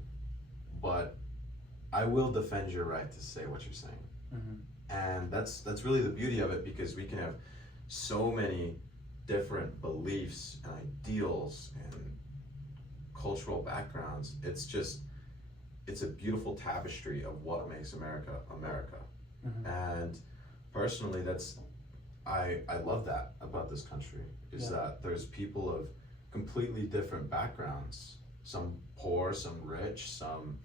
but I will defend your right to say what you're saying. Mm-hmm. And that's really the beauty of it, because we can have so many different beliefs and ideals and cultural backgrounds. It's a beautiful tapestry of what makes America America. Mm-hmm. And personally, I love that about this country, is that there's people of completely different backgrounds, some poor, some rich, some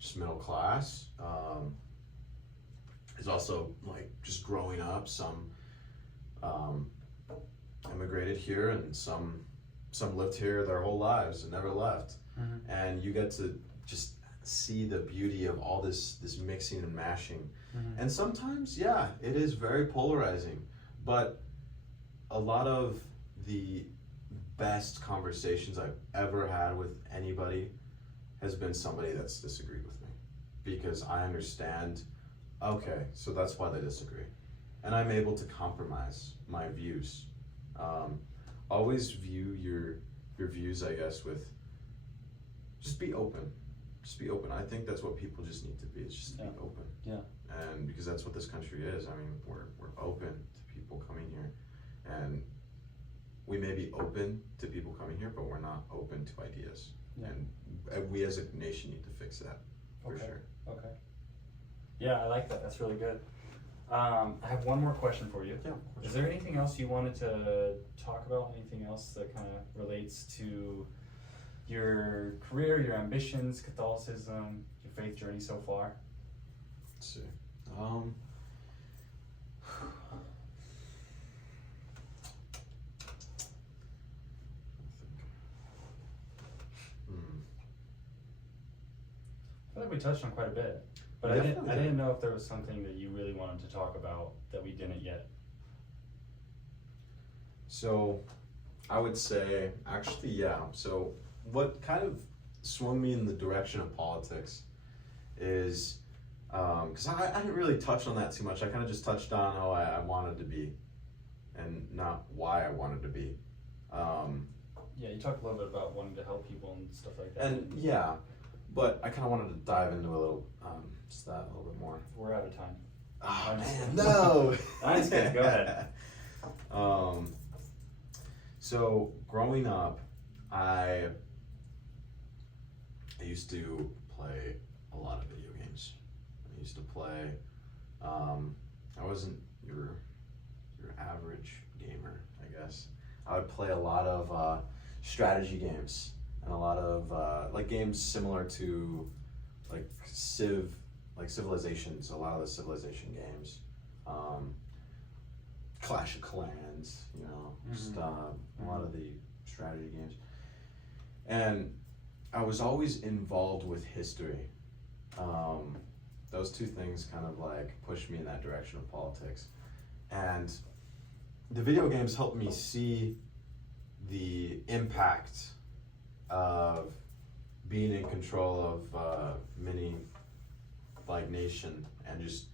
just middle class. There's also like just growing up, some immigrated here, and some lived here their whole lives and never left. Mm-hmm. And you get to just see the beauty of all this mixing and mashing. Mm-hmm. And sometimes, yeah, it is very polarizing, but a lot of the best conversations I've ever had with anybody has been somebody that's disagreed with me. because I understand, okay, so that's why they disagree. And I'm able to compromise my views. Always view your views, I guess, with just be open. Just be open. I think that's what people just need to be. It's just be open. Yeah. And because that's what this country is. I mean, we're open to people coming here, and we may be open to people coming here, but we're not open to ideas. Yeah. And we as a nation need to fix that for sure. Okay. Yeah, I like that. That's really good. I have one more question for you. Yeah, of course. Is there anything else you wanted to talk about? Anything else that kind of relates to your career, your ambitions, Catholicism, your faith journey so far? Let's see. I feel like we touched on quite a bit, but We I definitely did. didn't know if there was something that you really wanted to talk about that we didn't yet. So, I would say, actually, yeah. So, what kind of swung me in the direction of politics is, because I didn't really touch on that too much. I kind of just touched on how I wanted to be, and not why I wanted to be. Yeah, you talked a little bit about wanting to help people and stuff like that. And yeah, but I kind of wanted to dive into a little, just that a little bit more. We're out of time. Oh I'm just man, kidding. no! I'm just kidding, go ahead. So growing up, I used to play a lot of video games. I used to play, I wasn't your average gamer, I guess. I would play a lot of strategy games and a lot of like games similar to like Civilizations, a lot of the Civilization games. Clash of Clans, you know, just a lot of the strategy games. And I was always involved with history. Those two things kind of like pushed me in that direction of politics. And the video games helped me see the impact of being in control of mini like nation, and just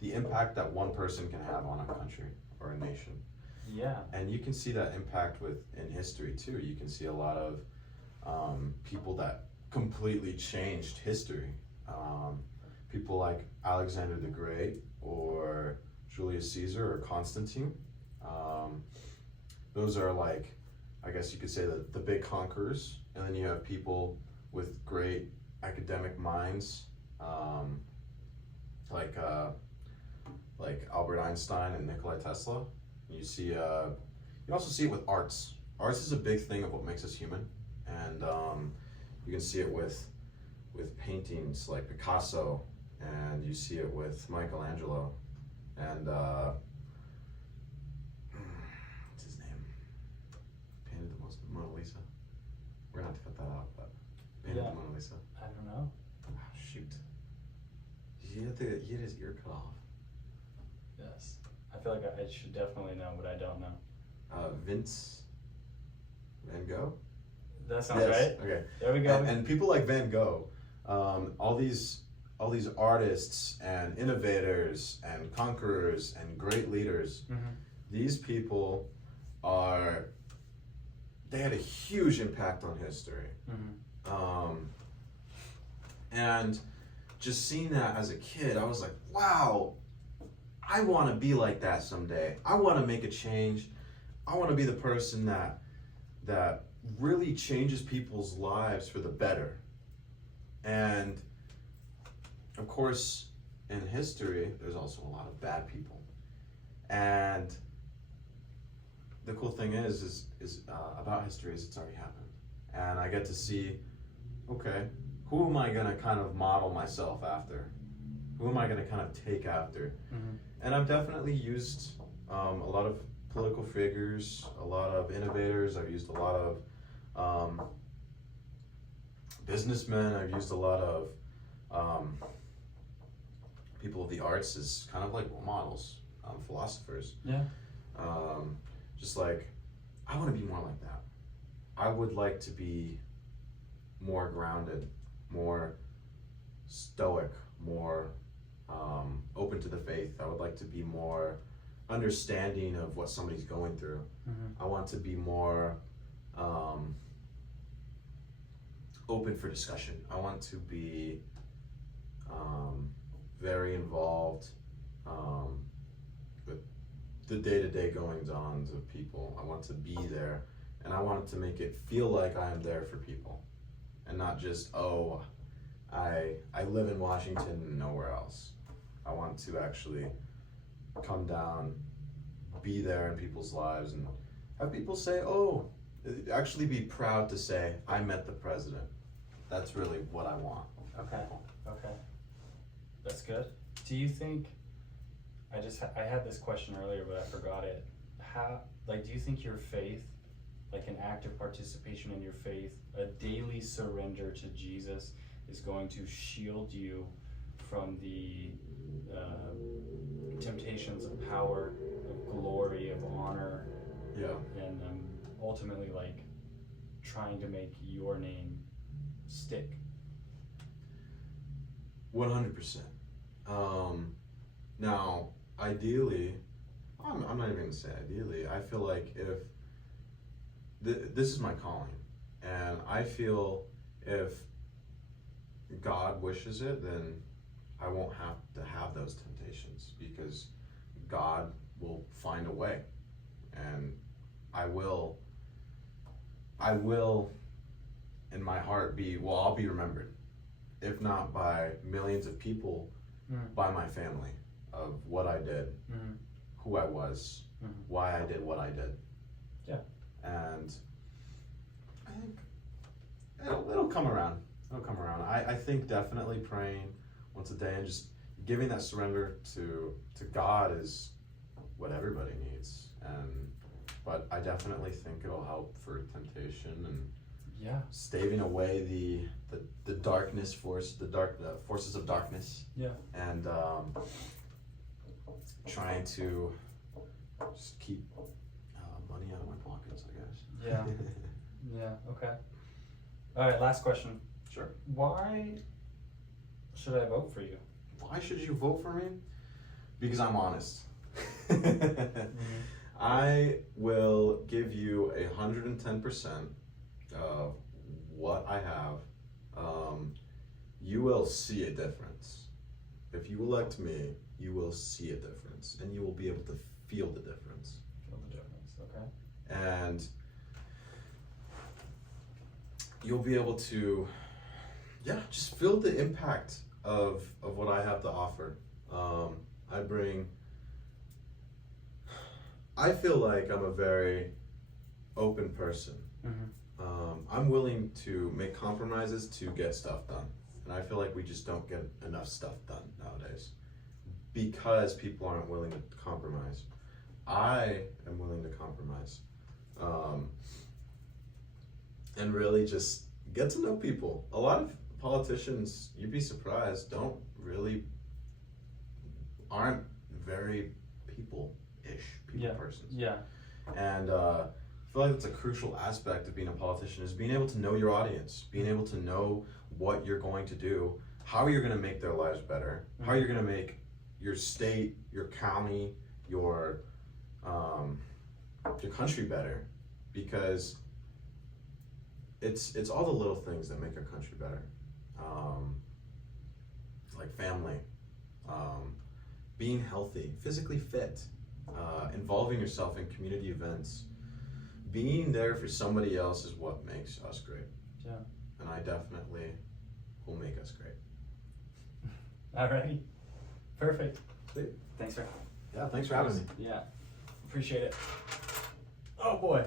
the impact that one person can have on a country or a nation. Yeah. And you can see that impact in history too. You can see a lot of people that completely changed history. People like Alexander the Great or Julius Caesar or Constantine. Those are like, I guess you could say the big conquerors. And then you have people with great academic minds, like Albert Einstein and Nikola Tesla. You see, you also see it with arts. Arts is a big thing of what makes us human, and you can see it with paintings like Picasso, and you see it with Michelangelo, and what's his name? Painted the Mona Lisa. We're gonna have to cut that out, but painted the Mona Lisa. I don't know. Oh, shoot. He had his ear cut off. Yes. I feel like I should definitely know, but I don't know. Vince Van Gogh? That sounds Yes, right. okay. There we go. And people like Van Gogh, all these artists and innovators and conquerors and great leaders, these people they had a huge impact on history. And just seeing that as a kid, I was like, wow, I want to be like that someday. I want to make a change. I want to be the person that really changes people's lives for the better. And of course, in history, there's also a lot of bad people. And the cool thing is about history is it's already happened. And I get to see, okay, who am I going to kind of model myself after? Who am I going to kind of take after? And I've definitely used a lot of political figures, a lot of innovators. I've used a lot of businessmen. I've used a lot of people of the arts as kind of like role models, philosophers. Yeah. Just like, I want to be more like that. I would like to be more grounded, more stoic, more open to the faith. I would like to be more understanding of what somebody's going through. I want to be more open for discussion. I want to be very involved with the day-to-day goings-ons of people. I want to be there, and I want to make it feel like I am there for people, and not just, oh, I live in Washington and nowhere else. I want to actually come down, be there in people's lives, and have people say, oh, actually be proud to say, I met the president. That's really what I want. Okay. That's good. Do you think, I had this question earlier, but I forgot it. Do you think your faith, like an active participation in your faith, a daily surrender to Jesus is going to shield you from the temptations of power, of glory, of honor, and ultimately like trying to make your name stick? 100%. Now, ideally, I'm not even gonna say ideally, I feel like if this is my calling, and I feel if God wishes it, then I won't have to have those temptations, because God will find a way, and I will in my heart I'll be remembered, if not by millions of people, by my family, of what I did, who I was, why I did what I did. Yeah. And I think it'll come around. It'll come around. I think definitely praying once a day and just giving that surrender to God is what everybody needs. But I definitely think it'll help for temptation and staving away the darkness forces of darkness. Yeah. And trying to just keep money out of my pockets, I guess. Yeah. Yeah. Okay. All right. Last question. Sure. Why should I vote for you? Why should you vote for me? Because I'm honest. I will give you 110% of what I have. You will see a difference. If you elect me, you will see a difference, and you will be able to feel the difference. Feel the difference, okay. And you'll be able to, just feel the impact of what I have to offer. I feel like I'm a very open person. I'm willing to make compromises to get stuff done. And I feel like we just don't get enough stuff done nowadays because people aren't willing to compromise. I am willing to compromise. And really just get to know people. A lot of politicians, you'd be surprised, aren't very people-ish, persons. Yeah. And I feel like that's a crucial aspect of being a politician, is being able to know your audience, being able to know what you're going to do, how you're going to make their lives better, how you're going to make your state, your county, your country better, because it's all the little things that make our country better, like family, being healthy, physically fit, involving yourself in community events, being there for somebody else is what makes us great. Yeah. And I definitely will make us great. Alrighty. Perfect. Sweet. Thanks for having me. Yeah. Appreciate it. Oh boy.